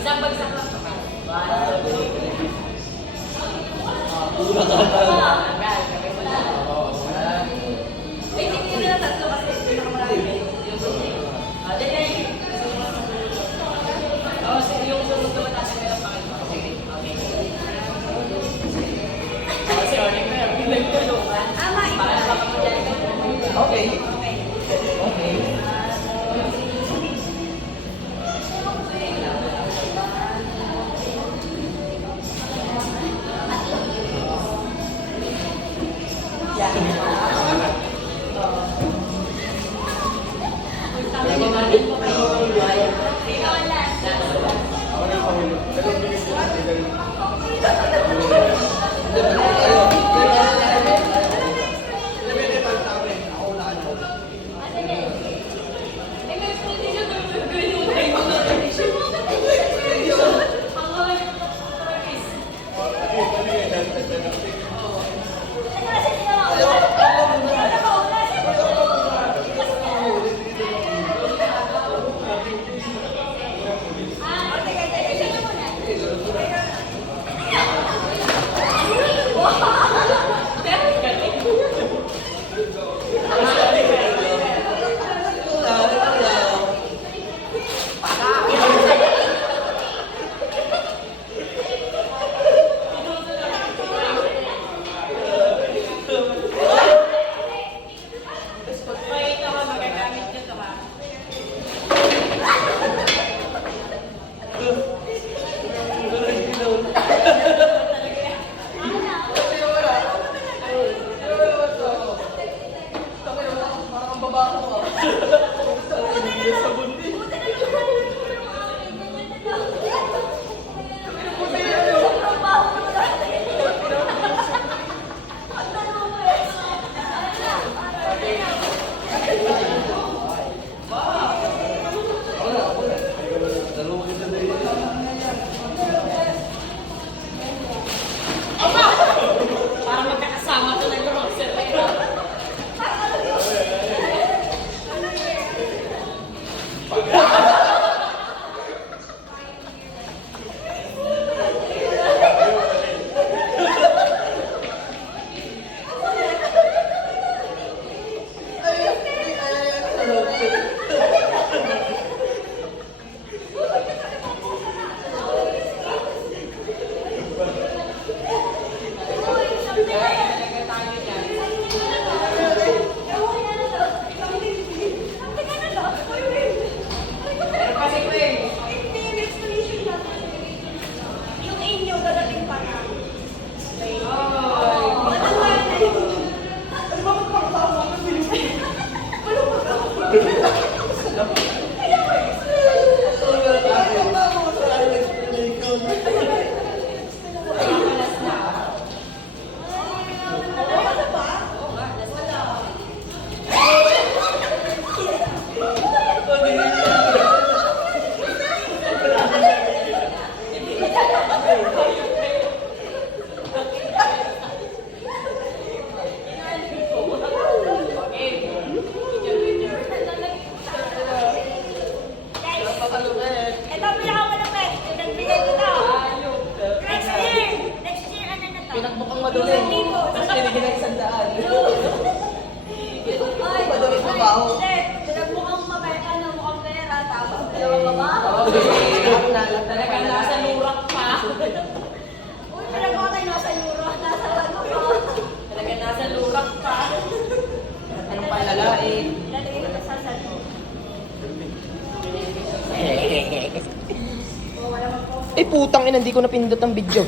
Isang bagsak lang naman. Wait, hindi na tatlo kasi pinakamarami. Yung sunod na mataas na lang pakita. Okay. Kasi order ko yan. Pinagtulungan. Para makapamadali ka. Okay. Okay. Para magkakasama ito ng grocery. Pinakbukang maduli. Tapos pinigyan ng 100. Maduli sa baho. Mukhang mabeka na mukhang pera, tapos dalawang babaho. Talaga nasa lurak pa. Uy, talaga ako tayo nasa euro, nasa ano pa. Talaga nasa lurak pa. Anong palalain? Lalagay ko sa sasal ko. Eh putang ina, hindi ko napindot ang video.